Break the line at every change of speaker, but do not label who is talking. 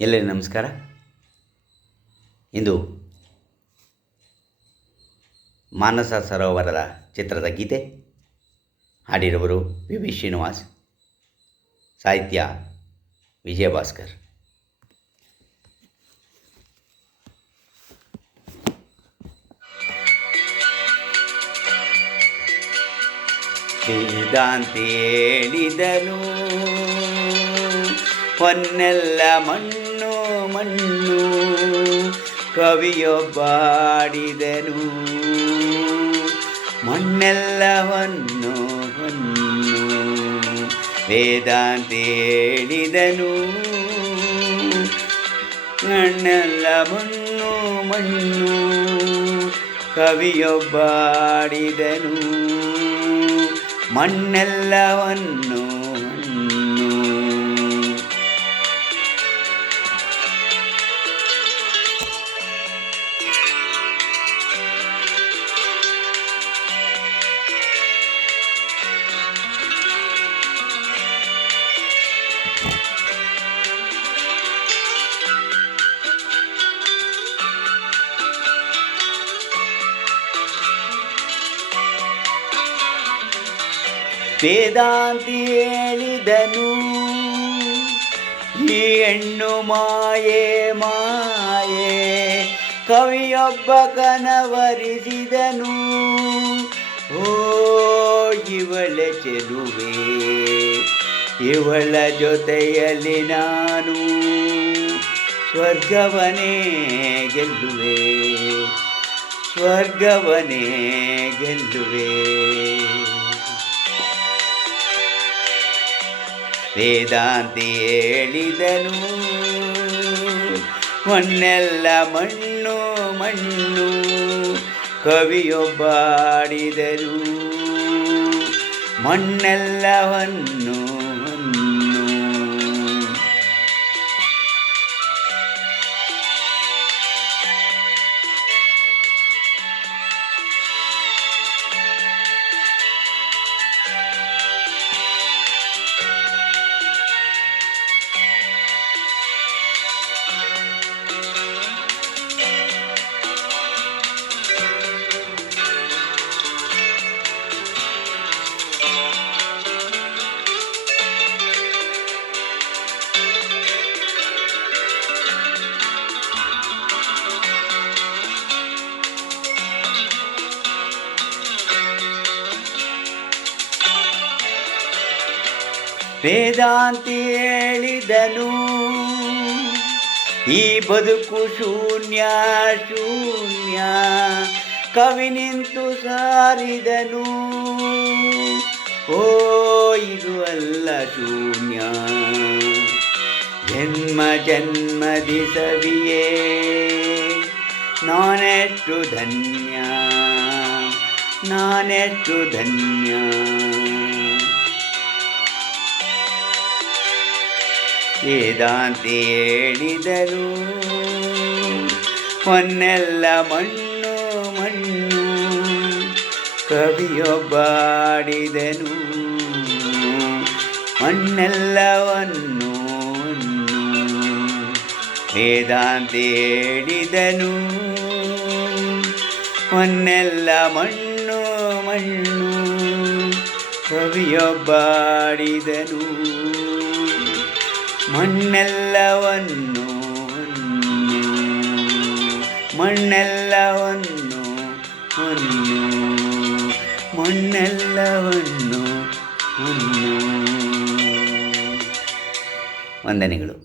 ಎಲ್ಲರಿಗೂ ನಮಸ್ಕಾರ. ಇಂದು ಮಾನಸ ಸರೋವರದ ಚಿತ್ರದ ಗೀತೆ ಹಾಡಿರುವರು ವಿ ವಿ ಶ್ರೀನಿವಾಸ್, ಸಾಹಿತ್ಯ ವಿಜಯಭಾಸ್ಕರ್. ಹೇಳಿದನು, ಹೊನ್ನೆಲ್ಲ ಮಣ್ಣು ಮಣ್ಣು ಕವಿಯೊಬ್ಬಾಡಿದನು ಮಣ್ಣೆಲ್ಲವನ್ನು ಹೊನ್ನು ವೇದಾಂತ ಹೇಳಿದನು. ಮಣ್ಣೆಲ್ಲವನ್ನು ಮಣ್ಣು ಕವಿಯೊಬ್ಬಾಡಿದನು ಮಣ್ಣೆಲ್ಲವನ್ನು ವೇದಾಂತಿ ಹೇಳಿದನು, ಈ ಹೆಣ್ಣು ಮಾಯೆ ಮಾಯೆ. ಕವಿಯೊಬ್ಬ ಕನವರಿಸಿದನು, ಓ ಇವಳ ಚೆಲುವೆ, ಇವಳ ಜೊತೆಯಲ್ಲಿ ನಾನು ಸ್ವರ್ಗವನೇ ಗೆಲ್ಲುವೆ ಸ್ವರ್ಗವನೇ ಗೆಲ್ಲುವೆ. ವೇದಾಂತಿ ಹೇಳಿದನು. ಮಣ್ಣೆಲ್ಲ ಮಣ್ಣು ಮಣ್ಣು ಕವಿಯೊಬ್ಬಾಡಿದರು ಮಣ್ಣೆಲ್ಲವನ್ನು ವೇದಾಂತಿ ಹೇಳಿದನು ಈ ಬದುಕು ಶೂನ್ಯ ಶೂನ್ಯ, ಕವಿ ನಿಂತು ಸಾರಿದನು. ಓ, ಇದು ಅಲ್ಲ ಶೂನ್ಯ. ಜನ್ಮ ಜನ್ಮದಿ ಸವಿಯೇ ನಾನೆಷ್ಟು ಧನ್ಯ ನಾನೆಷ್ಟು ಧನ್ಯ. ವೇದಾಂತಿ ಹೇಳಿದರು. ಮೊನ್ನೆಲ್ಲ ಮಣ್ಣು ಮಣ್ಣು ಕವಿಯೊಬ್ಬಾಡಿದನು ಮಣ್ಣೆಲ್ಲವನ್ನು ವೇದಾಂತಿ ಹೇಳಿದನು. ಮೊನ್ನೆಲ್ಲ ಮಣ್ಣು ಮಣ್ಣು ಕವಿಯೊಬ್ಬಾಡಿದನು ಮಣ್ಣೆಲ್ಲವನ್ನು ಮಣ್ಣೆಲ್ಲವನ್ನು ಹೊನ್ನು ಮಣ್ಣೆಲ್ಲವನ್ನು ಹೊನ್ನು ವಂದನೆಗಳು.